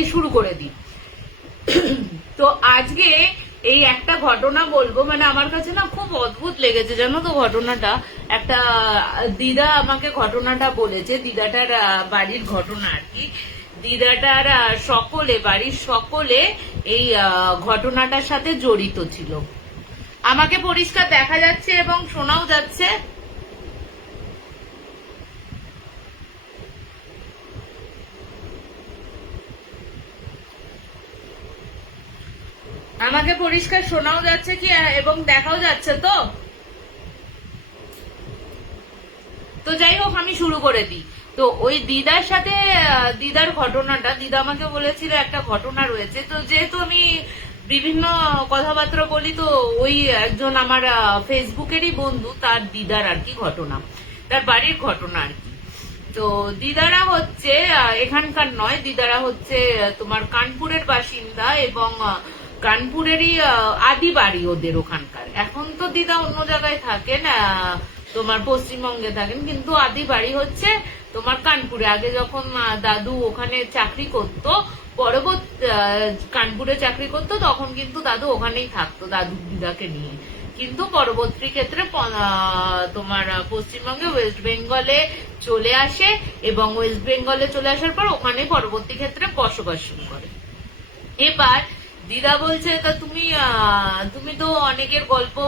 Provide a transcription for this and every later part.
আজকে শুরু করে দিই। তো আজকে এই একটা ঘটনা বলব মানে আমার কাছে না খুব অদ্ভুত লেগেছে, জানো তো ঘটনাটা? একটা দিদা আমাকে ঘটনাটা বলেছে, দিদাটার বাড়ির ঘটনা আর কি। দিদাটার সকলে, বাড়ির সকলে এই ঘটনাটার সাথে জড়িত ছিল। আমাকে পরিষ্কার দেখা যাচ্ছে এবং শোনাও যাচ্ছে। আমাকে পরিষ্কার শোনাও যাচ্ছে কি এবং দেখাও যাচ্ছে তো? তো যাই হোক আমি শুরু করে দিই। তো ওই দিদার সাথে দিদার ঘটনাটা দিদা আমাকে বলেছিল একটা ঘটনা রয়েছে। তো যেহেতু আমি বিভিন্ন কথাবার্তা বলি তো ওই একজন আমার ফেসবুকেরই বন্ধু তার দিদার আর কি ঘটনা তার বাড়ির ঘটনা আর কি। তো দিদারা হচ্ছে এখানকার নয় দিদারা হচ্ছে তোমার কানপুরের বাসিন্দা এবং আহ, কানপুরেরই আদি বাড়ি ওদের ওখানকার। এখন তো দিদা অন্য জায়গায় থাকেন তোমার পশ্চিমবঙ্গে থাকেন, কিন্তু আদি বাড়ি হচ্ছে তোমার কানপুরে। আগে যখন দাদু ওখানে চাকরি করত, পরবর্তী কানপুরে চাকরি করতো, তখন কিন্তু দাদু ওখানেই থাকতো, দাদু দিদাকে নিয়ে। কিন্তু পরবর্তী ক্ষেত্রে তোমার পশ্চিমবঙ্গে ওয়েস্ট বেঙ্গলে চলে আসে এবং ওয়েস্ট বেঙ্গলে চলে আসার পর ওখানে পরবর্তী ক্ষেত্রে বসবাস শুরু করে। এবার দিদা বলছে, তা তুমি তুমি তো অনেকের গল্প,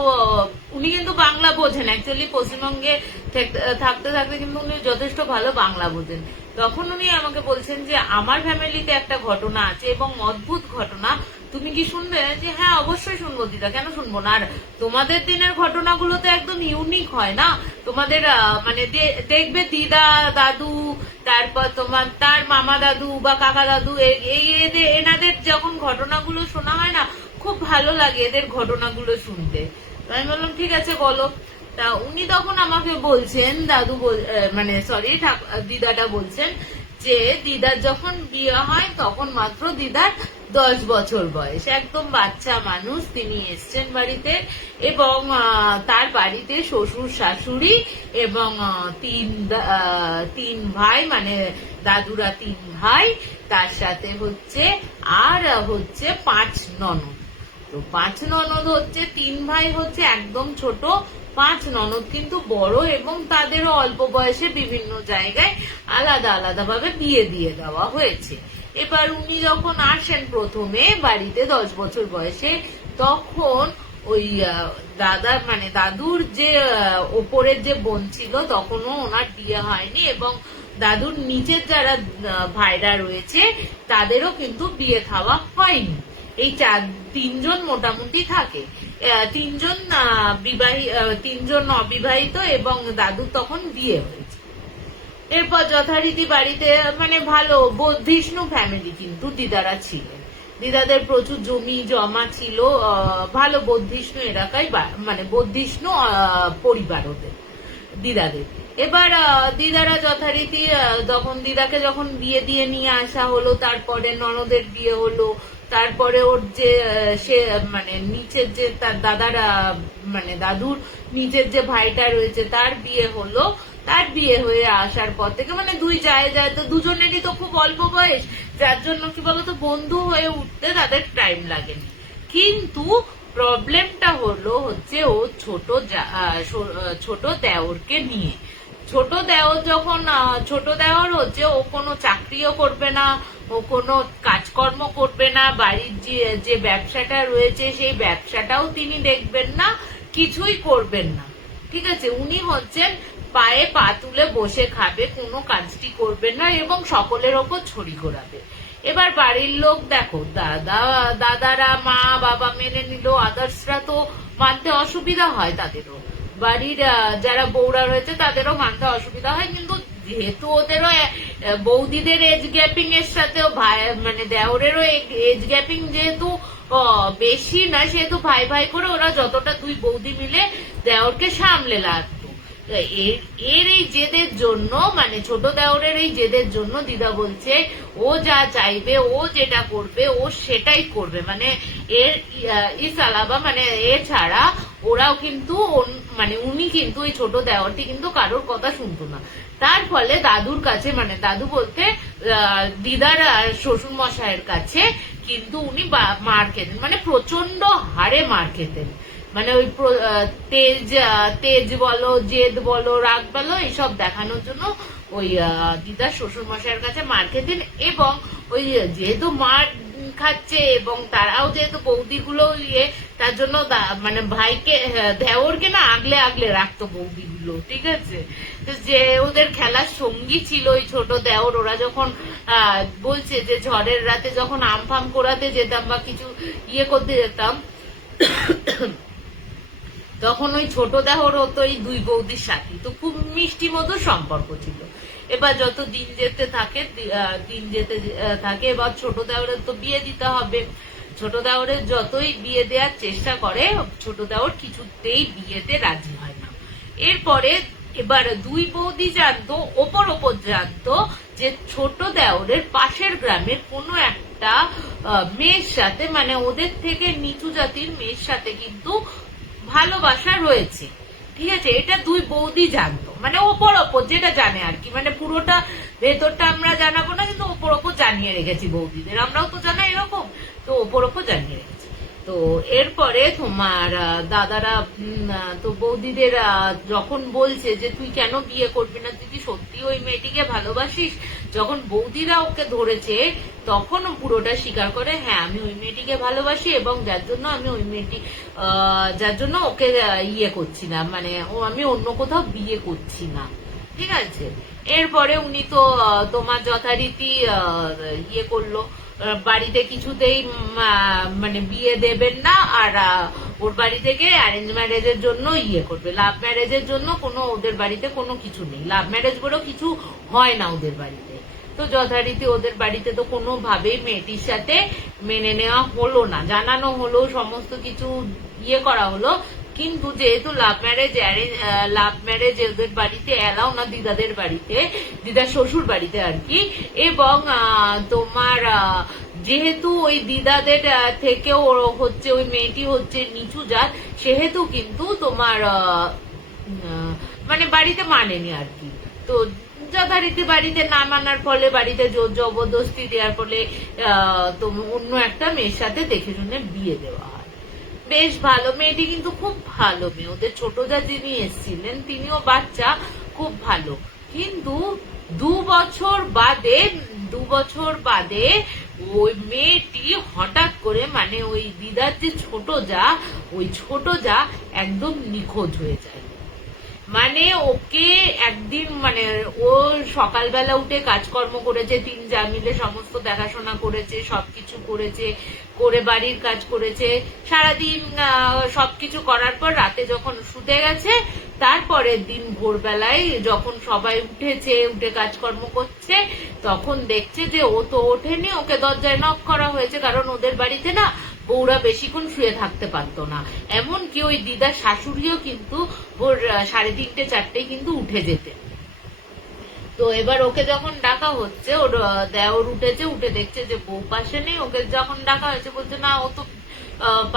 উনি কিন্তু বাংলা বোঝেন। অ্যাকচুয়ালি পশ্চিমবঙ্গে থাক- থাকতে থাকতে কিন্তু উনি যথেষ্ট ভালো বাংলা বোঝেন। তখন উনি আমাকে বলছেন যে, আমার ফ্যামিলিতে একটা ঘটনা আছে এবং অদ্ভুত ঘটনা। তুমি কি শুনবে? যে হ্যাঁ অবশ্যই শুনব দিদা। কেন শুনব না? আর তোমাদের দিনের ঘটনাগুলো তো একদম ইউনিক হয় না? তোমাদের মানে দেখবে দিদা দাদু, তারপর তোমার, তার মামা দাদু বা কাকা দাদু এই এনাদের যখন ঘটনাগুলো শোনা হয় না, খুব ভালো লাগে এদের ঘটনাগুলো শুনতে। আমি বললাম, ঠিক আছে, বলো। তা উনি তখন আমাকে বলছেন, দাদু মানে সরি দিদাটা বলছেন যে দিদার যখন বিয়ে হয়, তখন মাত্র দিদার দশ বছর বয়স। একদম বাচ্চা মানুষ, তিনি এসছেন বাড়িতে এবং তার বাড়িতে শ্বশুর শাশুড়ি এবং তিন তিন ভাই মানে দাদুরা তিন ভাই। তার সাথে হচ্ছে, আর হচ্ছে পাঁচ ননদ। তো পাঁচ ননদ হচ্ছে, তিন ভাই হচ্ছে একদম ছোট। পাঁচ ননদ কিন্তু বড় এবং তাদেরও অল্প বয়সে বিভিন্ন জায়গায় আলাদা আলাদা ভাবে বিয়ে দিয়ে দেওয়া হয়েছে। এবার উনি যখন আসেন প্রথমে বাড়িতে দশ বছর বয়সে, তখন ওই দাদা মানে দাদুর যে ওপরের যে বোন ছিল, তখনও ওনার বিয়ে হয়নি এবং দাদুর নিচের যারা ভাইরা রয়েছে, তাদেরও কিন্তু বিয়ে খাওয়া হয়নি। এই চার তিনজন মোটামুটি থাকে। তিনজন বিবাহী তিনজন অবিবাহিত এবং দাদুর তখন বিয়ে হয়েছে। এরপর যথারীতি বাড়িতে মানে ভালো বৌদ্ধিষ্ণু ফ্যামিলি কিন্তু দিদারা ছিলেন। দিদাদের প্রচুর জমি জমা ছিল ভালো বৌদ্ধিষ্ণু এলাকায় মানে বৌদ্ধিষ্ণু পরিবার ওদের, দিদাদের। এবার দিদারা যথারীতি তখন দিদাকে যখন বিয়ে দিয়ে নিয়ে আসা হলো, তারপরে ননদের বিয়ে হলো তারপরে ওর যে সে মানে নিচের যে তার দাদার মানে দাদুর নিজের যে ভাইটা রয়েছে, তার বিয়ে হলো। তার বিয়ে হয়ে আসার পর থেকে মানে দুই যায় যায় তো দুজনেরই তো খুব অল্প বয়স। যার জন্য কি বলতো, বন্ধু হয়ে উঠতে তাদের টাইম লাগেনি। কিন্তু প্রবলেমটা হলো হচ্ছে ও ছোট ছোট দেওরকে নিয়ে। ছোট দেওর যখন ছোট দেওর হচ্ছে ও কোনো চাকরিও করবে না, ও কোনো কাজকর্ম করবে না, বাড়ির যে যে ব্যবসাটা রয়েছে সেই ব্যবসাটাও তিনি দেখবেন না, কিছুই করবেন না। ঠিক আছে? উনি হচ্ছেন পায়ে পা তুলে বসে খাবে, কোনো কাজটি করবেন না এবং সকলের ওপর ছড়ি ঘোরাবে। এবার বাড়ির লোক দেখো, দাদা, দাদারা, মা, বাবা মেনে নিল আদার্সরা তো মানতে অসুবিধা হয় তাদেরও। বাড়ির যারা বৌরা রয়েছে তাদেরও মানতে অসুবিধা হয়। কিন্তু যেহেতু ওদেরও বৌদিদের এজ গ্যাপিং এর সাথেও ভাই মানে দেওরেরও এজ গ্যাপিং যেহেতু বেশি না, সেহেতু ভাই ভাই করে ওরা যতটা দুই বৌদি মিলে দেওরকে সামলে লাগতো এর এই জেদের জন্য মানে ছোট দেওরের এই জেদের জন্য দিদা বলছে ও যা চাইবে ও যেটা করবে ও সেটাই করবে। মানে এর আহ, ইস আলাবা মানে এছাড়া ওরাও কিন্তু মানে উনি কিন্তু ওই ছোট দেওয়ারটি কিন্তু কারোর কথা শুনতো না। তার ফলে দাদুর কাছে মানে দাদু বলতে দিদার শ্বশুর মশাইয়ের কাছে কিন্তু উনি মার খেতেন। মানে প্রচণ্ড হারে মার খেতেন। মানে ওই তেজ তেজ বলো জেদ বলো রাগ বলো এইসব দেখানোর জন্য ওই দিদার শ্বশুর মশাইয়ের কাছে মার খেতেন এবং ওই যেহেতু মার খাচ্ছে এবং তারাও যেহেতু বৌদিগুলো ইয়ে তার জন্য মানে ভাইকে আহ, দেওরকে না আগলে আগলে রাখতো বৌদিগুলো ঠিক আছে? যে ওদের খেলার সঙ্গী ছিল ওই ছোট দেওর ওরা যখন বলছে যে ঝড়ের রাতে যখন আম ফাম কোড়াতে যেতাম বা কিছু ইয়ে করতে যেতাম তখন ওই ছোট দেহর হতো এই দুই বৌদির সাথে। তো খুব মিষ্টি মতো সম্পর্ক ছিল। এবার যত দিন যেতে থাকে দিন যেতে থাকে, এবার ছোট দেওরের তো বিয়ে দিতে হবে। ছোট দেওরের যতই বিয়ে দেওয়ার চেষ্টা করে, ছোট দেওর কিছুতেই বিয়েতে রাজি হয় না। এরপরে এবার দুই বৌদি জানতো, ওপর ওপর জানতো যে ছোট দেওরের পাশের গ্রামের কোনো একটা মেয়ের সাথে মানে ওদের থেকে নিচু জাতির মেয়ের সাথে কিন্তু ভালোবাসা রয়েছে। ঠিক আছে? এটা দুই বৌদি জানতো। মানে ওপর ওপর যেটা জানে আর কি। মানে পুরোটা ভেতরটা আমরা জানাব না, কিন্তু ওপর ওপর জানিয়ে রেখেছি বৌদিদের। আমরাও তো জানাই এরকম, তো ওপর ওপর জানিয়ে রেখেছি। তো এরপরে তোমার দাদারা তো বৌদিদের যখন বলছে যে তুই কেন বিয়ে করবি না কি সত্যি ওই মেয়েটিকে ভালোবাসিস যখন বৌদিরা ওকে ধরেছে তখন পুরোটা স্বীকার করে হ্যাঁ আমি ওই মেয়েটিকে ভালোবাসি এবং যার জন্য আমি ওই মেয়েটি যার জন্য ওকে ইয়ে করছি না মানে ও আমি অন্য কোথাও বিয়ে করছি না ঠিক আছে? এরপরে উনি তো তোমার যথারীতি ইয়ে করল আহ, বাড়িতে কিছুতেই মানে বিয়ে দেবেন না, আর ওর বাড়ি থেকে অ্যারেঞ্জ ম্যারেজের জন্য ইয়ে করবে। লাভ ম্যারেজের জন্য কোনো ওদের বাড়িতে কোনো কিছু নেই। লাভ ম্যারেজ বলেও কিছু হয় না ওদের বাড়িতে। তো যথারীতি ওদের বাড়িতে তো কোনোভাবেই মেয়েটির সাথে মেনে নেওয়া হলো না। জানানো হলো, সমস্ত কিছু ইয়ে করা হলো কিন্তু যেহেতু লাভ ম্যারেজ লাভ ম্যারেজ ওদের বাড়িতে এলাও না দিদাদের বাড়িতে, দিদার শ্বশুর বাড়িতে আর কি, এবং তোমার যেহেতু ওই দিদাদের থেকেও হচ্ছে, ওই মেয়েটি হচ্ছে নিচু জাত, সেহেতু কিন্তু তোমার মানে বাড়িতে মানেনি আর কি। তো যথারীতি বাড়িতে না মানার ফলে, বাড়িতে জোর জবরদস্তি দেওয়ার ফলে অন্য একটা মেয়ের সাথে দেখে শুনে বিয়ে দেওয়া বেশ ভালো। মেয়েটি কিন্তু খুব ভালো মেয়ে। ওদের ছোট যা যিনি এসেছিলেন, তিনিও বাচ্চা, খুব ভালো। কিন্তু দু বছর বাদে, দু বছর বাদে ওই মেয়েটি হঠাৎ করে মানে ওই দিদার যে ছোট যা, ওই ছোট যা একদম নিখোঁজ হয়ে যায়। মানে ওকে একদিন মানে ও সকালবেলা উঠে কাজকর্ম করেছে, তিন যা মিলে সমস্ত দেখাশোনা করেছে, সবকিছু করেছে, করে বাড়ির কাজ করেছে। সারাদিন সবকিছু করার পর রাতে যখন শুতে গেছে, তারপরের দিন ভোরবেলায় যখন সবাই উঠেছে, উঠে কাজকর্ম করছে, তখন দেখছে যে ও তো ওঠেনি, ওকে দরজায় নক করা হয়েছে, কারণ ওদের বাড়িতে না বউরা বেশিক্ষণ শুয়ে থাকতে পারতো না। এমনকি ওই দিদার শাশুড়িও কিন্তু ভোর সাড়ে তিনটে চারটেই কিন্তু উঠে যেতেন তো এবার ওকে যখন ডাকা হচ্ছে, ওর দেওর উঠেছে, উঠে দেখছে যে বউ পাশে নেই, ওকে যখন ডাকা হয়েছে বলছে, না, ও তো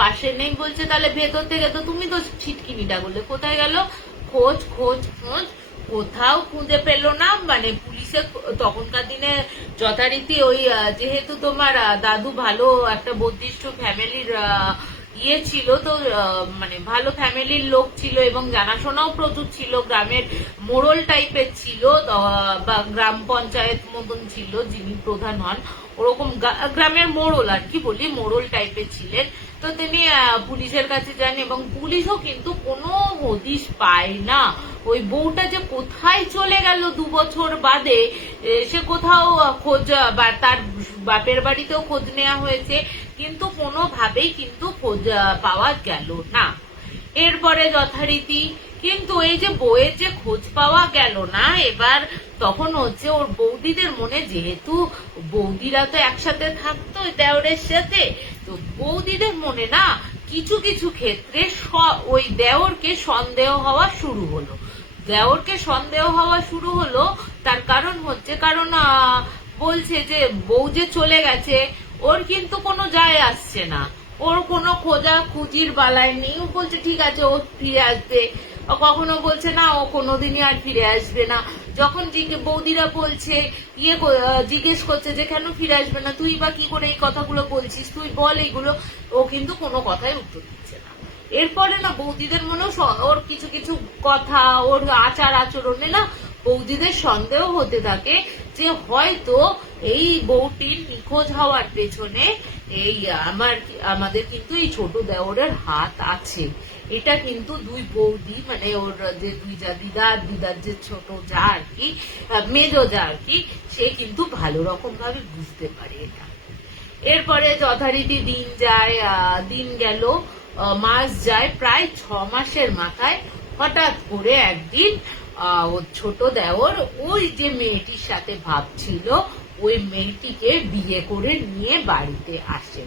পাশে নেই, বলছে, তাহলে ভেতর থেকে তো তুমি তো ছিটকিনিটা বললে কোথায় গেল? খোঁজ খোঁজ খোঁজ। কোথাও খুঁজে পেল না মানে পুলিশে তখনকার দিনে যথারীতি ওই যেহেতু তোমার দাদু ভালো একটা বর্দিষ্ট ফ্যামিলির ইয়ে ছিল তো মানে ভালো ফ্যামিলির লোক ছিল এবং জানাশোনাও প্রচুর ছিল, গ্রামের মোড়ল টাইপের ছিল বা গ্রাম পঞ্চায়েত মতন ছিল যিনি প্রধান হন, ওরকম গ্রামের মোড়ল আর কি বলি, মোড়ল টাইপের ছিলেন। তো তিনি পুলিশের কাছে যান এবং পুলিশও কিন্তু কোনো হদিশ পায় না। ওই বউটা যে কোথায় চলে গেল দু বছর বাদে সে কোথাও খোঁজ, বা তার বাপের বাড়িতেও খোঁজ নেওয়া হয়েছে। কিন্তু কোনোভাবেই কিন্তু পাওয়া গেল না। এরপরে যথারীতি কিন্তু এই যে বইয়ের যে খোঁজ পাওয়া গেল না, এবার তখন হচ্ছে ওর বৌদিদের মনে যেহেতু বৌদিরা তো একসাথে থাকতো দেওরের সাথে, তো বৌদিদের মনে না কিছু কিছু ক্ষেত্রে ওই দেওরকে সন্দেহ হওয়া শুরু হলো। দেওরকে সন্দেহ হওয়া শুরু হলো, তার কারণ হচ্ছে, কারণ বলছে যে বউ যে চলে গেছে ওর কিন্তু কোনো যায় আসছে না। ওর কোনো খোঁজা খুঁজির বালাই নেই। ও বলছে, ঠিক আছে, ও ফিরে আসবে। কখনো বলছে, না, ও কোনোদিনই আর ফিরে আসবে না। যখন বৌদিরা বলছে ইয়ে জিজ্ঞেস করছে যে, কেন ফিরে আসবে না? তুই বা কি করে এই কথাগুলো বলছিস? তুই বল এইগুলো ও কিন্তু কোনো কথাই উত্তর দিচ্ছে না। এরপরে না, বৌদিদের মনেও ওর কিছু কিছু কথা, ওর আচার আচরণে না বৌদিদের সন্দেহ হতে থাকে যে হয়তো এই বউটির নিখোঁজ হওয়ার পেছনে এই আমার, আমাদের কিন্তু এই ছোট দেওরের হাত আছে। এটা কিন্তু দুই বৌদি মানে ওর যে দুই যা দিদার দিদার যে ছোট যা আর কি মেজো যা আর কি, সে কিন্তু ভালো রকম ভাবে বুঝতে পারে এটা। এরপরে যথারীতি দিন যায় দিন গেল মাস যায়, প্রায় ছ মাসের মাথায় হঠাৎ করে একদিন ওর ছোট দেওর, ওই যে মেয়েটির সাথে ভাবছিল, ওই মেয়েটিকে বিয়ে করে নিয়ে বাড়িতে আসে।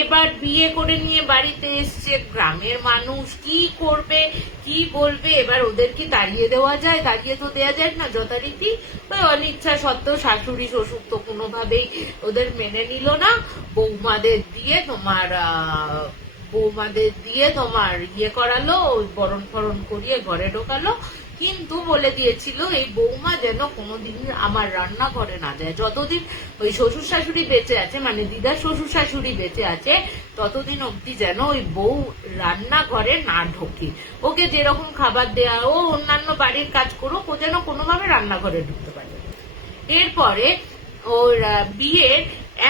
এবার বিয়ে করে নিয়ে বাড়িতে এসছে, গ্রামের মানুষ কি করবে, কি বলবে, এবার ওদের কি তাড়িয়ে দেওয়া যায়, তাড়িয়ে তো দেওয়া যায় না যথারীতি? ওই অনিচ্ছা সত্ত্বেও শাশুড়ি শ্বশুর তো কোনোভাবেই ওদের মেনে নিল না। বৌমাদের দিয়ে তোমার বৌমাদের দিয়ে তোমার ইয়ে করালো বরণ ফরণ করিয়ে ঘরে ঢোকালো। কিন্তু বলে দিয়েছিল, এই বৌমা যেন কোনোদিন আমার রান্নাঘরে না যায়। যতদিন ওই শ্বশুর শাশুড়ি বেঁচে আছে মানে দিদার শ্বশুর শাশুড়ি বেঁচে আছে, ততদিন অবধি যেন ওই বউ রান্নাঘরে না ঢোকে। ওকে যেরকম খাবার দেয়া, ও অন্যান্য বাড়ির কাজ করুক, ও যেন কোনোভাবে রান্নাঘরে ঢুকতে পারে। এরপরে ওর বিয়ের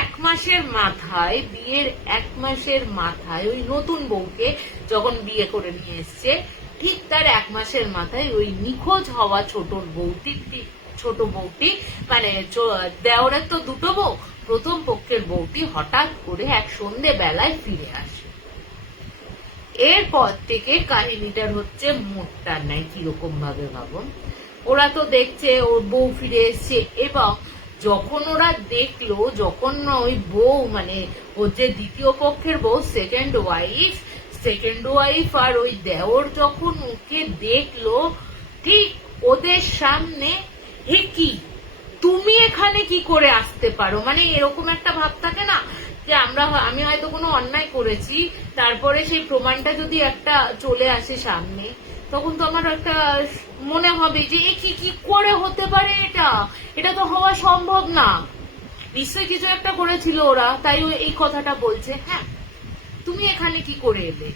এক মাসের মাথায়, বিয়ের এক মাসের মাথায় ওই নতুন বউকে যখন বিয়ে করে নিয়ে এসছে ঠিক তার এক মাসের মাথায় ওই নিখোঁজ হওয়া ছোট বউটি ছোট বউটি মানে দেওরের তো দুটো বউ, প্রথম পক্ষের বউটি হঠাৎ করে এক সন্ধে বেলায় ফিরে আসে। এরপর থেকে কাহিনীটার হচ্ছে মোটটা নাই কীরকম ভাবে ভাবুন। ওরা তো দেখছে, ওর বউ ফিরে এসছে, এবং যখন ওরা দেখল, যখন ওই বউ মানে ওর যে দ্বিতীয় পক্ষের বউ সেকেন্ড ওয়াইফ সেকেন্ড ওয়াইফ আর ওই দেওর যখন ওকে দেখল, ঠিক ওদের সামনে, হে কি? তুমি এখানে কি করে আসতে পারো? মানে এরকম একটা ভাব থাকে না যে আমরা আমি হয়তো কোনো অন্যায় করেছি, তারপরে সেই প্রমাণটা যদি একটা চলে আসে সামনে, তখন তো আমার একটা মনে হবে যে, এ কি কি করে হতে পারে এটা? এটা তো হওয়া সম্ভব না। নিশ্চয়ই কিছু একটা করেছিল ওরা, তাই এই কথাটা বলছে। হ্যাঁ তুমি এখানে কি করে এলে?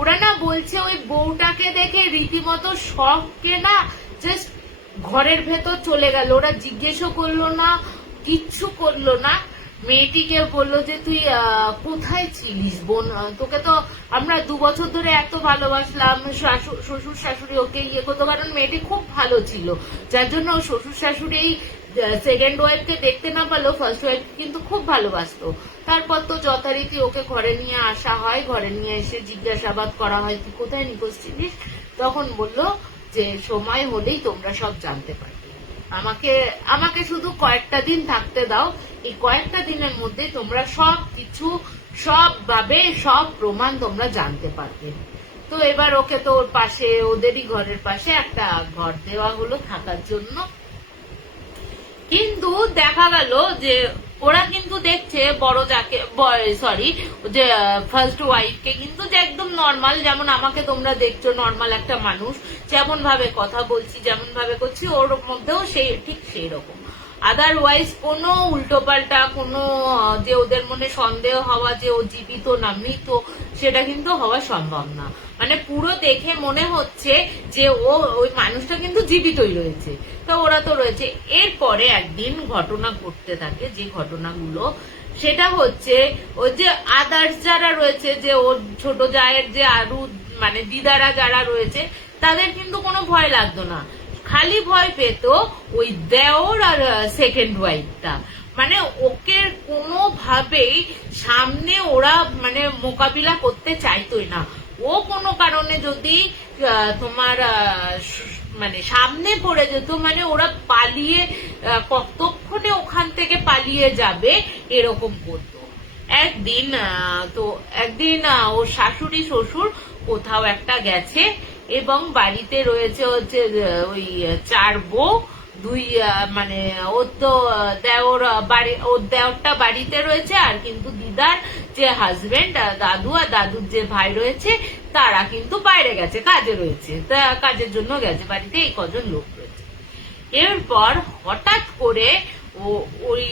ওরা না বলছে ওই বউটাকে দেখে রীতিমতো শখকে না জাস্ট ঘরের ভেতর চলে গেল। ওরা জিজ্ঞেসও করল না, কিচ্ছু করল না। মেয়েটিকে বলল যে, তুই কোথায় ছিলিস বোন? তোকে তো আমরা দু বছর ধরে এত ভালোবাসলাম। শ্বশুর শাশুড়ি ওকে ইয়ে করতো। কারণ মেয়েটি খুব ভালো ছিল। যার জন্য শ্বশুর শাশুড়ি সেকেন্ড ওয়াইফকে দেখতে না পারলেও ফার্স্ট ওয়াইফ কিন্তু খুব ভালোবাসতো। তারপর তো যথারীতি ওকে ঘরে নিয়ে আসা হয়, ঘরে নিয়ে এসে জিজ্ঞাসাবাদ করা হয় তুই কোথায় নিখোঁজ ছিলিস? তখন বলল যে, সময় হলেই তোমরা সব জানতে পারবে। আমাকে আমাকে শুধু কয়েকটা দিন থাকতে দাও। এই কয়েকটা দিনের মধ্যে তোমরা সব কিছু সব ভাবে সব প্রমাণ তোমরা জানতে পারবে। তো এবার ওকে তো ওর পাশে ওদেরই ঘরের পাশে একটা ঘর দেওয়া হলো থাকার জন্য। কিন্তু দেখা গেল যে ওরা কিন্তু দেখছে বড় যাকে সরি যে ফার্স্ট ওয়াইফকে কিন্তু যে একদম নর্মাল যেমন আমাকে তোমরা দেখছ নর্মাল একটা মানুষ যেমন ভাবে কথা বলছি যেমন ভাবে করছি, ওর মধ্যেও সেই, ঠিক সেই রকম আদারওয়াইজ কোনো উল্টোপাল্টা, কোনো যে ওদের মনে সন্দেহ হওয়া, যে ও জীবিত না মৃত, সেটা কিন্তু হওয়া সম্ভব না। মানে পুরো দেখে মনে হচ্ছে যে ও, ওই মানুষটা কিন্তু জীবিতই রয়েছে। তো ওরা তো রয়েছে। এরপরে একদিন ঘটনা ঘটতে থাকে, যে ঘটনাগুলো, সেটা হচ্ছে ওই যে আদার্স যারা রয়েছে, যে ওর ছোট জায়ের যে আরু মানে দিদারা যারা রয়েছে, তাদের কিন্তু কোনো ভয় লাগতো না। খালি ভয় পেত ওই দেওর আর সেকেন্ড ওয়াইফটা মানে ওকে কোনোভাবেই সামনে ওরা মানে মোকাবিলা করতে চাইতোই না। ও কোনো কারণে যদি তোমার মানে সামনে পড়ে যেত মানে ওরা পালিয়ে কতক্ষণে ওখান থেকে পালিয়ে যাবে এরকম করতো। একদিন তো একদিন ওর শাশুড়ি, শ্বশুর কোথাও একটা গেছে এবং বাড়িতে রয়েছে হচ্ছে ওই চার বউ, দুই মানে ওর তো দেওর, বাড়ি, ওর দেওরটা বাড়িতে রয়েছে আর কিন্তু দিদার যে হাজবেন্ড দাদু আর দাদুর যে ভাই রয়েছে, তারা কিন্তু বাইরে গেছে, কাজে রয়েছে। তা কাজের জন্য গেছে, বাড়িতে এই কজন লোক রয়েছে। এরপর হঠাৎ করে ও, ওই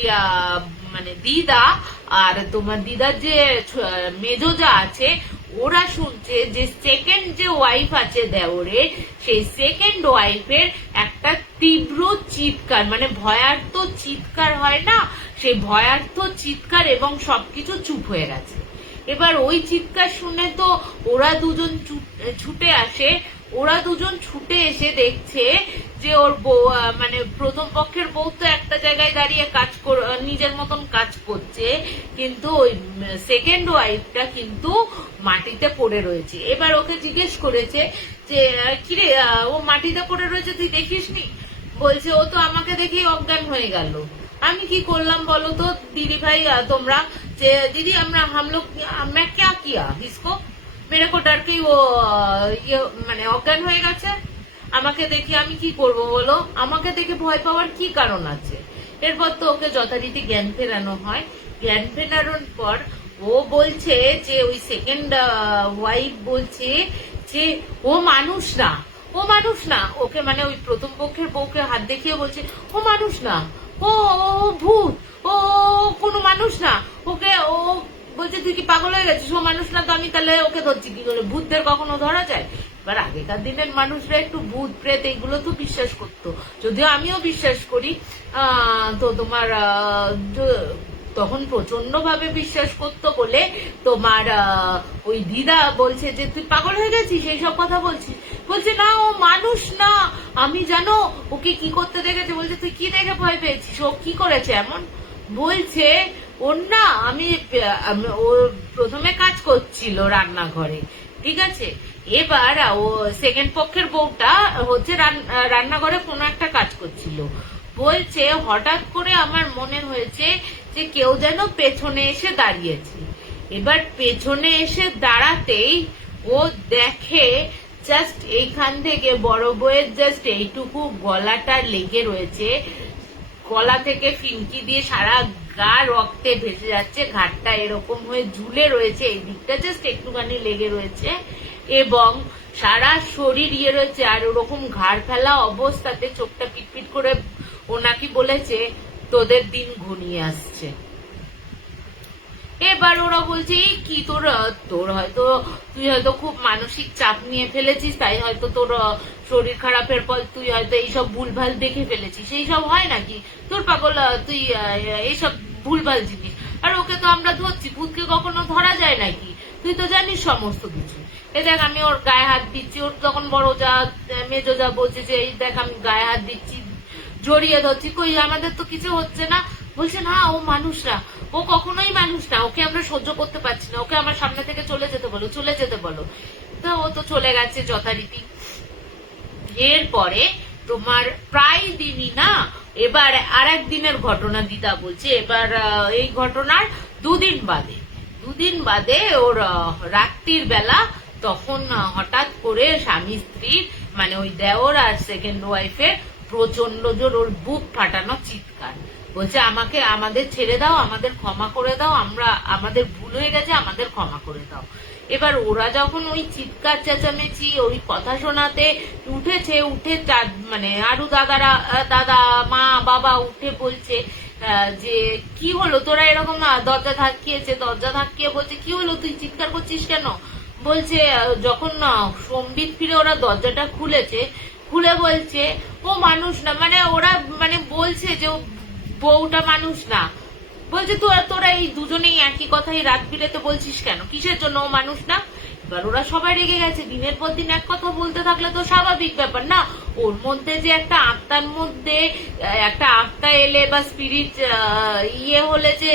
মানে দিদা আর তোমার দিদার যে ছ- মেজোজা আছে, ওরা শুনছে যে সেকেন্ড যে ওয়াইফ আছে দেওরে, সেই সেকেন্ড ওয়াইফের একটা তীব্র চিৎকার মানে ভয়ার্থ চিৎকার হয় না? সেই ভয়ার্থ চিৎকার এবং সবকিছু চুপ হয়ে গেছে। এবার ওই চিৎকার শুনে তো ওরা দুজন ছুট- আসে। ওরা দুজন ছুটে এসে দেখছে যে ওর বউ মানে প্রথম পক্ষের বউ তো একটা জায়গায় দাঁড়িয়ে কাজ নিজের মতন কাজ করছে। কিন্তু ওই সেকেন্ড ওয়াইফটা কিন্তু মাটিতে পড়ে রয়েছে। এবার ওকে জিজ্ঞেস করেছে যে কিরে ও মাটিতে পড়ে রয়েছে, তুই দেখিসনি? বলছে, ও তো আমাকে দেখেই অজ্ঞান হয়ে গেল। আমি কি করলাম বলো তো? দিদি ভাই তোমরা যে, দিদি, আমরা হামলো আমরা मैं क्या মেরে इसको मेरे को डर মানে অজ্ঞান হয়ে গেছে। আমাকে দেখে আমি কি করব বলো? আমাকে দেখে ভয় পাওয়ার কি কারণ আছে? এরপর তো ওকে যথারীতি জ্ঞান ফেরানো হয়। জ্ঞান ফেরানোর পর ও বলছে যে, ওই সেকেন্ড ওয়াইফ বলছে যে, ও মানুষ না। ও মানুষ না। ওকে মানে ওই প্রথম পক্ষের বউকে হাত দেখিয়ে বলছে, ও মানুষ না। ও ভূত। ও কোনো মানুষ না। ওকে, ও বলছে, তুই কি পাগল হয়ে গেছিস? ও মানুষ না তো আমি তাহলে ওকে ধরছি। কি করে ভূতদের কখনো ধরা যায়? এবার আগেকার দিনের মানুষরা একটু ভূত, প্রেত, এইগুলো তো বিশ্বাস করতো। যদিও আমিও বিশ্বাস করি। তো তোমার তখন প্রচণ্ড ভাবে বিশ্বাস করতো বলে তোমার ওই দিদা বলছে যে, তুই পাগল হয়ে গেছিস? এই সব কথা বলছিস? বলছে, না, ও মানুষ না। আমি জানো, ওকে কি করতে দেখেছে? বলছে, তুই কি দেখে ভয় পেয়েছিস? ও কি করেছে এমন? বলছে, ওর না, আমি ও প্রথমে কাজ করছিল রান্নাঘরে, ঠিক আছে? এবার, ও সেকেন্ড পক্ষের বউটা হচ্ছে রান- রান্নাঘরে কোনো একটা কাজ করছিল। বলছে, হঠাৎ করে আমার মনে হয়েছে যে কেউ যেন পেছনে এসে দাঁড়িয়েছে। এবার পেছনে এসে দাঁড়াতেই ও দেখে জাস্ট এইখান থেকে বড় বইয়ের জাস্ট এইটুকু গলাটা লেগে রয়েছে। গলা থেকে ফিনকি দিয়ে সারা গা রক্তে ভেসে যাচ্ছে। ঘাটটা এরকম হয়ে ঝুলে রয়েছে, এই দিকটা জাস্ট একটুখানি লেগে রয়েছে। এবং সারা শরীর ইয়ে রয়েছে, আর ওরকম ঘাড় ফেলা অবস্থাতে চোখটা পিটপিট করে ও নাকি বলেছে তোদের দিন ঘনিয়ে আসছে। এবার ওরা বলছে, "এই কি তোর তোর হয়তো, তুই হয়তো খুব মানসিক চাপ নিয়ে ফেলেছিস, তাই হয়তো তোর শরীর খারাপের পর তুই হয়তো এইসব ভুলভাল দেখে ফেলেছিস। এইসব হয় নাকি? তোর পাগল তুই এইসব ভুলভাল জিনিস। আর ওকে তো আমরা ধরছি, ভূতকে কখনো ধরা যায় নাকি? তুই তো জানিস সমস্ত কিছু। এ দেখ, আমি ওর গায়ে হাত দিচ্ছি। ওর তখন বড় যা মেজো যা বলছে যে, এই দেখ, আমি গায়ে হাত দিচ্ছি জড়িয়ে ধরছি, কই, আমাদের তো কিছু হচ্ছে না। বলছে, না, ও মানুষ না। ও কখনোই মানুষ না। ওকে আমরা সহ্য করতে পারছি না। ওকে আমার সামনে থেকে চলে যেতে বলো, চলে যেতে বলো। তা ও তো চলে গেছে যথারীতি। এরপরে তোমার প্রায় দিনই না, এবার আর এক দিনের ঘটনা দিদা বলছে। এবার এই ঘটনার দুদিন বাদে দুদিন বাদে ওর রাত্রির বেলা তখন হঠাৎ করে স্বামী স্ত্রীর মানে ওই দেওর আর সেকেন্ড ওয়াইফের প্রচণ্ড জোর ওর বুক ফাটানো চিৎকার। বলছে, আমাকে, আমাদের ছেড়ে দাও, আমাদের ক্ষমা করে দাও, আমরা, আমাদের ভুল হয়ে গেছে, আমাদের ক্ষমা করে দাও। এবার ওরা যখন ওই চিৎকার চেঁচামেচি, ওই কথা শোনাতে উঠেছে, উঠে মানে আরু দাদারা দাদা, মা, বাবা উঠে বলছে যে, কি হলো? তোরা এরকম দরজা ধাক্কিয়েছে, দরজা ধাক্কিয়ে বলছে, কি হলো? তুই চিৎকার করছিস কেন? বলছে যখন সম্বিত ফিরে ওরা দরজাটা খুলেছে খুলে বলছে, ও মানুষ না। মানে ওরা মানে বলছে যে বউটা মানুষ না। বলছে তোরা তোরা এই দুজনেই একই কথাই রাত বিরেতে বলছিস কেন? কিসের জন্য ও মানুষ না? এবার ওরা সবাই রেগে গেছে। দিনের পর দিন এক কথা বলতে থাকলে তো স্বাভাবিক ব্যাপার না। ওর মধ্যে যে একটা আত্মার মধ্যে একটা আত্মা এলে বা স্পিরিট ইয়ে হলে যে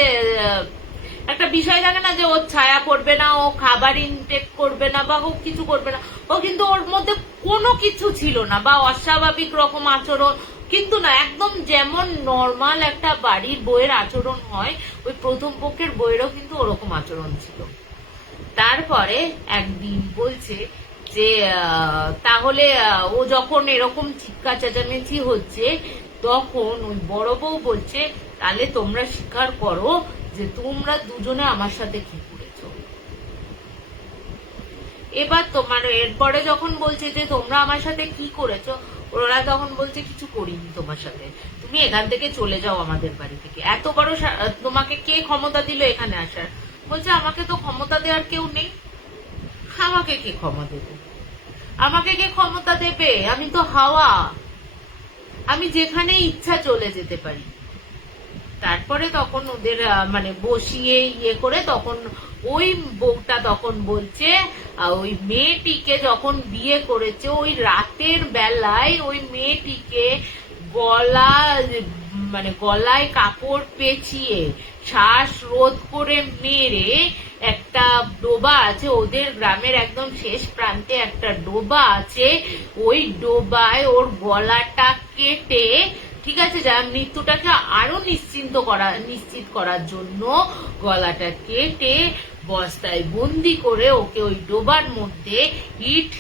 একটা বিষয় থাকে না যে ওর ছায়া পড়বে না, ও খাবার ইনটেক করবে না বা ও কিছু করবে না। ও কিন্তু ওর মধ্যে কোনো কিছু ছিল না, বা অস্বাভাবিক রকম আচরণ। কিন্তু না, একদম যেমন নর্মাল একটা বাড়ির বইয়ের আচরণ হয়, ওই প্রথম পক্ষের বইয়েরও কিন্তু ওরকম আচরণ ছিল। তারপরে একদিন বলছে যে তাহলে ও যখন এরকম চিৎকার চেঁচামেচি হচ্ছে, তখন ওই বড় বউ বলছে, তাহলে তোমরা স্বীকার করো যে তোমরা দুজনে আমার সাথে কি এবার তোমার এরপরে যখন বলছে যে তোমরা আমার সাথে কি করেছ, ওরা তখন বলছে কিছু করিনি তোমার সাথে। তুমি এখান থেকে চলে যাও আমাদের বাড়ি থেকে। এত বড় তোমাকে কে ক্ষমতা দিল এখানে আসার? বলছে, আমাকে তো ক্ষমতা দেওয়ার কেউ নেই। আমাকে কে ক্ষমা দেবে? আমাকে কে ক্ষমতা দেবে? আমি তো হাওয়া। আমি যেখানে ইচ্ছা চলে যেতে পারি। তারপরে তখন ওদের মানে বসিয়ে ইয়ে করে তখন ওই বউটা তখন বলছে ওই মেয়েটিকে যখন বিয়ে করেছে, ওই রাতের বেলায় ওই মেয়েটিকে গলা মানে গলায় কাপড় পেঁচিয়ে শ্বাস রোধ করে মেরে একটা ডোবা আছে, ওদের গ্রামের একদম শেষ প্রান্তে একটা ডোবা আছে, ওই ডোবায় ওর গলাটা কেটে ঠিক আছে যা মৃত্যুটাকে আরও নিশ্চিন্ত করা, নিশ্চিত করার জন্য গলাটা কেটে বস্তায় বন্দি করে ওকে ওই ডোবার মধ্যে ইট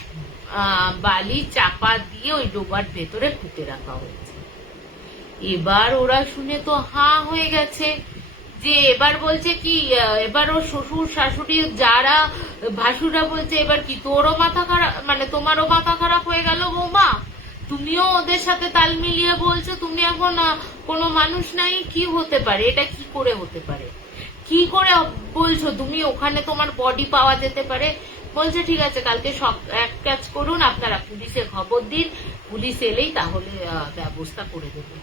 বালি চাপা দিয়ে ওই ডোবার ভেতরে পুঁতে রাখা হয়েছে। এবার ওরা শুনে তো হা হয়ে গেছে যে এবার বলছে কি এবার ওর শ্বশুর, শাশুড়ি, যারা ভাসুরা বলছে, এবার কি তোরও মাথা খারাপ মানে তোমারও মাথা খারাপ হয়ে গেল বৌমা? তুমিও ওদের সাথে তাল মিলিয়ে বলছো, তুমি এখন কোনো মানুষ নাই, কি হতে পারে? এটা কি করে হতে পারে? কি করে বলছো তুমি? ওখানে তোমার বডি পাওয়া যেতে পারে? বলছে, ঠিক আছে, কালকে সব এক কাজ করুন, আপনারা পুলিশে খবর দিন। পুলিশ এলেই তাহলে ব্যবস্থা করে দেবে।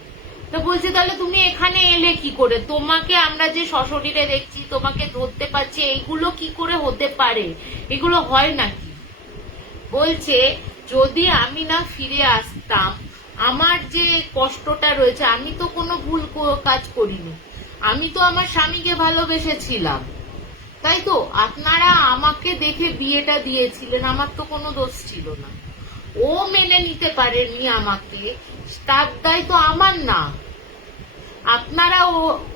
তো বলছে, তাহলে তুমি এখানে এলে কি করে? তোমাকে আমরা যে সশরীরে দেখছি, তোমাকে ধরতে পারছি, এইগুলো কি করে হতে পারে? এগুলো হয় নাকি? বলছে যদি আমি না ফিরে আসতাম, আমার যে কষ্টটা রয়েছে, আমি তো কোনো ভুল কাজ করিনি। আমি তো আমার স্বামীকে ভালোবেসেছিলাম। তাই তো, আপনারা আমাকে দেখে বিয়েটা দিয়েছিলেন, আমার তো কোনো দোষ ছিল না। ও মেনে নিতে পারেননি আমাকে, তার দায় তো আমার না। আপনারা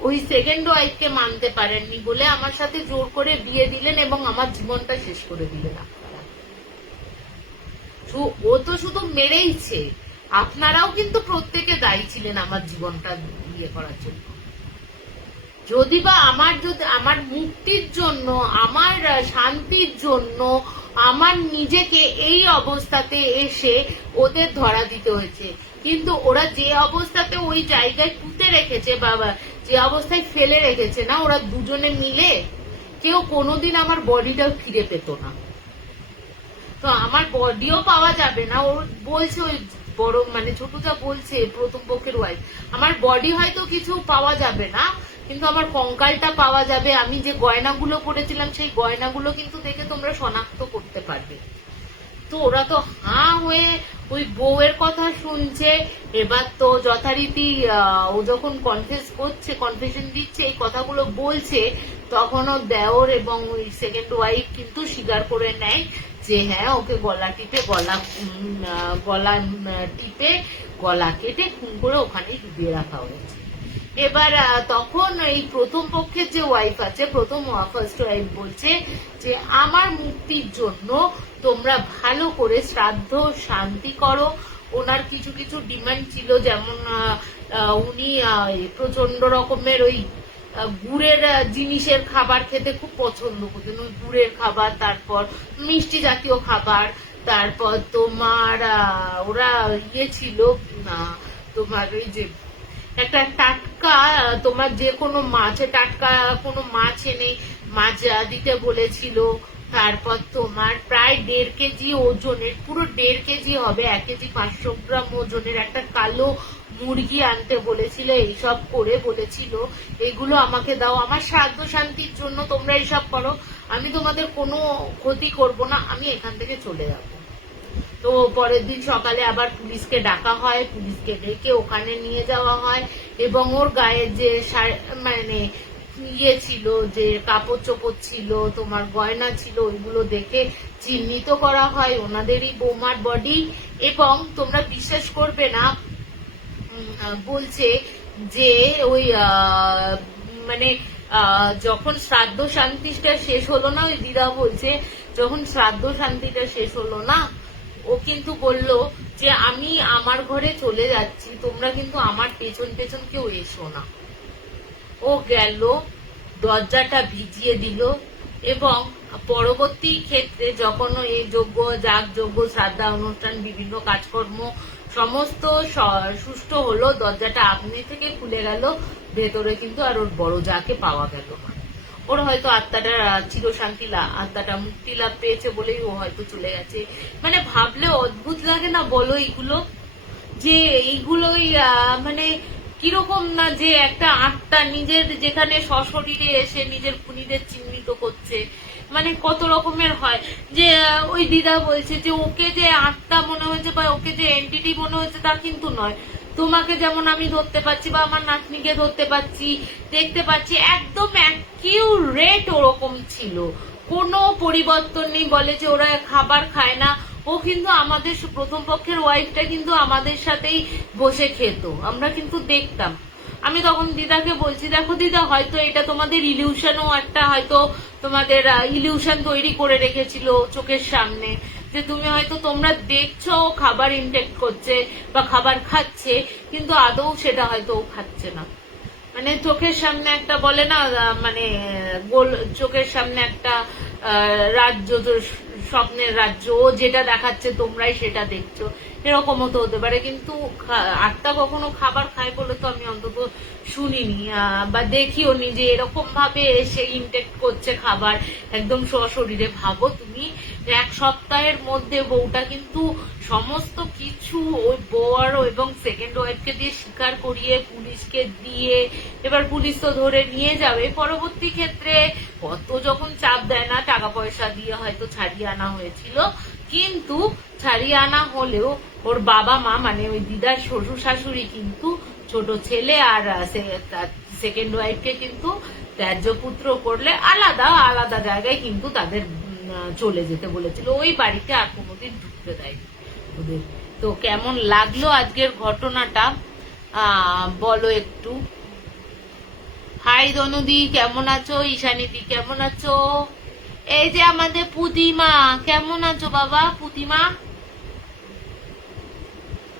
ওই সেকেন্ড ওয়াইফকে মানতে পারেননি বলে আমার সাথে জোর করে বিয়ে দিলেন এবং আমার জীবনটা শেষ করে দিলেন। ও তো শুধু মেরেইছে। আপনারাও কিন্তু প্রত্যেকে দায়ী ছিলেন আমার জীবনটা ইয়ে করার জন্য। যদি বা আমার যদি, আমার মুক্তির জন্য, আমার শান্তির জন্য, আমার নিজেকে এই অবস্থাতে এসে ওদের ধরা দিতে হয়েছে। কিন্তু ওরা যে অবস্থাতে ওই জায়গায় পুঁতে রেখেছে বাবা যে অবস্থায় ফেলে রেখেছে না, ওরা দুজনে মিলে, কেউ কোনোদিন আমার বডিটা ফিরে পেত না। তো আমার বডিও পাওয়া যাবে না। ও বলছে ওই বড় মানে ছোটটা বলছে, প্রথম পক্ষের ওয়াইফ আমার বডি হয়তো কিছু পাওয়া যাবে না, কিন্তু আমার কঙ্কালটা পাওয়া যাবে। আমি যে গয়নাগুলো পরেছিলাম, সেই গয়নাগুলো কিন্তু দেখে তোমরা শনাক্ত করতে পারবে। তো ওরা তো হাঁ হয়ে ওই বউয়ের কথা শুনছে। এবার তো যথারীতি ও যখন কনফেস করছে কনফেশন দিচ্ছে, এই কথাগুলো বলছে, তখনও দেওর এবং ওই সেকেন্ড ওয়াইফ কিন্তু স্বীকার করে নেয় যে হ্যাঁ ওকে গলা টিপে, গলা গলা টিপে, গলা কেটে খুন করে ওখানে ডুবিয়ে রাখা হয়েছে। এবার তখন এই প্রথম পক্ষের যে ওয়াইফ আছে, প্রথম ফার্স্ট ওয়াইফ বলছে যে, আমার মুক্তির জন্য তোমরা ভালো করে শ্রাদ্ধ, শান্তি করো। ওনার কিছু কিছু ডিমান্ড ছিল, যেমন উনি প্রচণ্ড রকমের ওই গুড়ের জিনিসের খাবার খেতে খুব পছন্দ করতেন। ওই গুড়ের খাবার, তারপর মিষ্টি জাতীয় খাবার, তারপর তোমার ওরা ইয়ে ছিল তোমার ওই যে একটা টাটকা তোমার যে কোনো মাছে টাটকা কোনো মাছ এনে মাছ দিতে বলেছিল। তারপর তোমার প্রায় দেড় কেজি ওজনের, পুরো দেড় কেজি হবে, এক কেজি পাঁচশো গ্রাম ওজনের একটা কালো মুরগি আনতে বলেছিল, এইসব করে বলেছিল। এগুলো আমাকে দাও। আমার শ্রাদ্ধ শান্তির জন্য তোমরা এইসব করো। আমি তোমাদের কোনো ক্ষতি করব না। আমি এখান থেকে চলে যাব। তো পরের দিন সকালে আবার পুলিশকে ডাকা হয়। পুলিশকে ডেকে ওখানে নিয়ে যাওয়া হয়। এবং ওর গায়ে যে মানে ইয়ে ছিল, যে কাপড় চোপড় ছিল, তোমার গয়না ছিল, ওইগুলো দেখে চিহ্নিত করা হয়। ওনাদেরই বৌমার বডি এবং তোমরা বিশ্বাস করবে না বলছে যে ওই মানে যখন শ্রাদ্ধ শান্তিটা শেষ হলো না, ওই দিদা বলছে, যখন শ্রাদ্ধ শান্তিটা শেষ হলো না, ও কিন্তু বলল যে, আমি আমার ঘরে চলে যাচ্ছি, তোমরা কিন্তু আমার পেছন পেছন কেউ এসো না। ও গেল, দরজাটা ভিজিয়ে দিল এবং পরবর্তী ক্ষেত্রে যখন এই যজ্ঞ যাগ যজ্ঞ শ্রাদ্ধা অনুষ্ঠান, বিভিন্ন কাজকর্ম সমস্ত স- সুষ্ঠু হলো, দরজাটা আপনি থেকে খুলে গেল, ভেতরে কিন্তু আর ওর বড় যাকে পাওয়া গেল না। ওর হয়তো আত্মাটা চিরশান্তি আত্মাটা মুক্তি লাভ পেয়েছে বলেই ও হয়তো চলে গেছে। মানে ভাবলে অদ্ভুত লাগে না বলো এইগুলো? যে এইগুলোই মানে কীরকম না যে একটা আত্মা নিজের যেখানে সশরীরে এসে নিজের খুনিদের চিহ্নিত করছে। মানে কত রকমের হয়। যে ওই দিদা বলছে যে, ওকে যে আত্মা মনে হয়েছে বা ওকে যে এন্টিটি মনে হয়েছে তা কিন্তু নয়। তোমাকে যেমন আমি ধরতে পাচ্ছি বা আমার নাতনিকে ধরতে পাচ্ছি দেখতে পাচ্ছি একদম রেট ওরকম ছিল। কোনো পরিবর্তন নেই বলে যে ওরা খাবার খায় না। ও কিন্তু আমাদের প্রথম পক্ষের ওয়াইফটা কিন্তু আমাদের সাথেই বসে খেত। আমরা কিন্তু দেখতাম। আমি তখন দিদাকে বলছি, দেখো দিদা, হয়তো এটা তোমাদের ইলিউশনও একটা, হয়তো তোমাদের ইলিউশন তৈরি করে রেখেছিল চোখের সামনে। যে তুমি হয়তো তোমরা দেখছ খাবার ইনটেক্ট করছে বা খাবার খাচ্ছে, কিন্তু আদৌ সেটা হয়তো খাচ্ছে না। মানে চোখের সামনে একটা বলে না মানে গোল, চোখের সামনে একটা রাজ্য স্বপ্নের রাজ্য, ও যেটা দেখাচ্ছে তোমরাই সেটা দেখছ। এরকমও তো হতে পারে, কিন্তু আত্মা কখনো খাবার খায় বলে তো আমি অন্তত শুনিনি। বা দেখিও নি যে এরকম ভাবে এসে ইনটেক্ট করছে খাবার। একদম সশরীরে ভাবো তুমি, এক সপ্তাহের মধ্যে বউটা কিন্তু সমস্ত কিছু ওই বর এবং সেকেন্ড ওয়াইফকে দিয়ে স্বীকার করিয়ে, পুলিশকে দিয়ে, এবার পুলিশ তো ধরে নিয়ে যাবে। পরবর্তী ক্ষেত্রে কত যখন চাপ দেয় না, টাকা পয়সা দিয়ে হয়তো ছাড়িয়ে আনা হয়েছিল, কিন্তু ছাড়িয়ে আনা হলেও ওর বাবা, মা মানে ওই দিদার শ্বশুর শাশুড়ি কিন্তু ছোট ছেলে আর সেকেন্ড ওয়াইফকে কিন্তু ত্যায্য পুত্র করলে আলাদা আলাদা জায়গায় কিন্তু তাদের চলে যেতে বলেছিল। ওই বাড়িতে আর কোনোদিন ঢুকতে দেয়নি ওদের। তো কেমন লাগল আজকের ঘটনাটা? বলো একটু। হাই দনুদি, কেমন আছো? ঈশানিদি কেমন আছো? এই যে আমাদের পুতিমা কেমন আছো বাবা? পুতিমা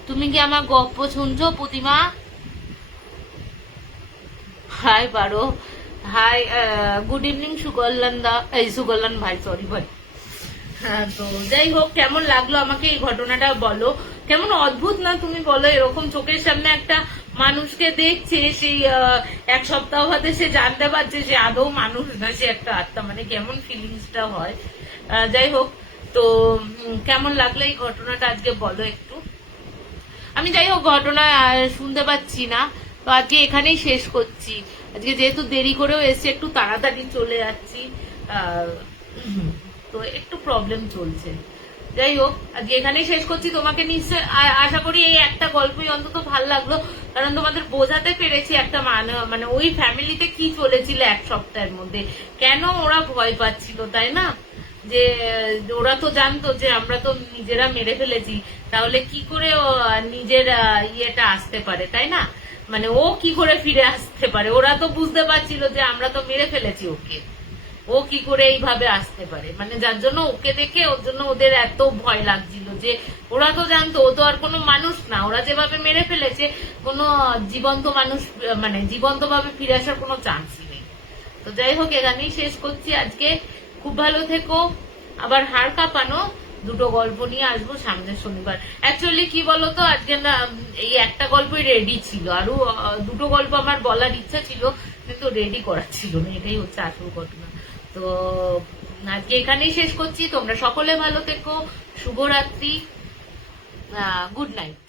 তুমি কি আমার গপ্প শুনছো, প্রতিমা? হাই, বারো। হাই গুড ইভিনিং সুকল্যাণ দা। এই, সুকল্যাণ ভাই সরি ভাই। হ্যাঁ তো যাই হোক, কেমন লাগল আমাকে এই ঘটনাটা বলো? কেমন অদ্ভুত না তুমি বলো, এরকম চোখের সামনে একটা মানুষকে দেখছে, সেই এক সপ্তাহ বাদে সে জানতে পারছে সে আদৌ মানুষ না, সে একটা আত্মা। মানে কেমন ফিলিংসটা হয়। যাই হোক, তো কেমন লাগল এই ঘটনাটা আজকে বলো একটু? আমি যাই হোক ঘটনা শুনতে পাচ্ছি না। তো আজকে এখানেই শেষ করছি। আজকে যেহেতু দেরি করেও এসে একটু তাড়াতাড়ি চলে যাচ্ছি তো একটু প্রবলেম চলছে। যাই হোক, আজকে এখানেই শেষ করছি। তোমাকে নিশ্চয় আশা করি এই একটা গল্পই অন্তত ভালো লাগল। কারণ তোমাদের বোঝাতে পেরেছি একটা মান- মানে ওই ফ্যামিলিতে কি চলেছিল এক সপ্তাহের মধ্যে। কেন ওরা ভয় পাচ্ছিল, তাই না? যে ওরা তো জানতো যে আমরা তো নিজেরা মেরে ফেলেছি, তাহলে কি করে নিজের ইয়েটা আসতে পারে, তাই না? মানে ও কি করে ফিরে আসতে পারে? ওরা তো বুঝতে পারছিল যে আমরা তো মেরে ফেলেছি ওকে। ও কি করে এইভাবে আসতে পারে? মানে যার জন্য ওকে দেখে ওর জন্য ওদের এত ভয় লাগছিল যে ওরা তো জানতো, ও তো আর কোনো মানুষ না। ওরা যেভাবে মেরে ফেলেছে, কোনো জীবন্ত মানুষ মানে জীবন্ত ভাবে ফিরে আসার কোনো চান্স নেই। তো যাই হোক, এখানেই শেষ করছি আজকে। খুব ভালো থেকো। আবার হাড় কাঁপানো, দুটো গল্প নিয়ে আসব সামনের শনিবার। অ্যাকচুয়ালি কি বলতো, আজকে না এই একটা গল্পই রেডি ছিল। আরও দুটো গল্প আমার বলার ইচ্ছা ছিল, কিন্তু রেডি করা ছিল না। এটাই হচ্ছে আসল ঘটনা। তো, আজকে এখানেই শেষ করছি। তোমরা সকলে ভালো থেকো। শুভরাত্রি। Good night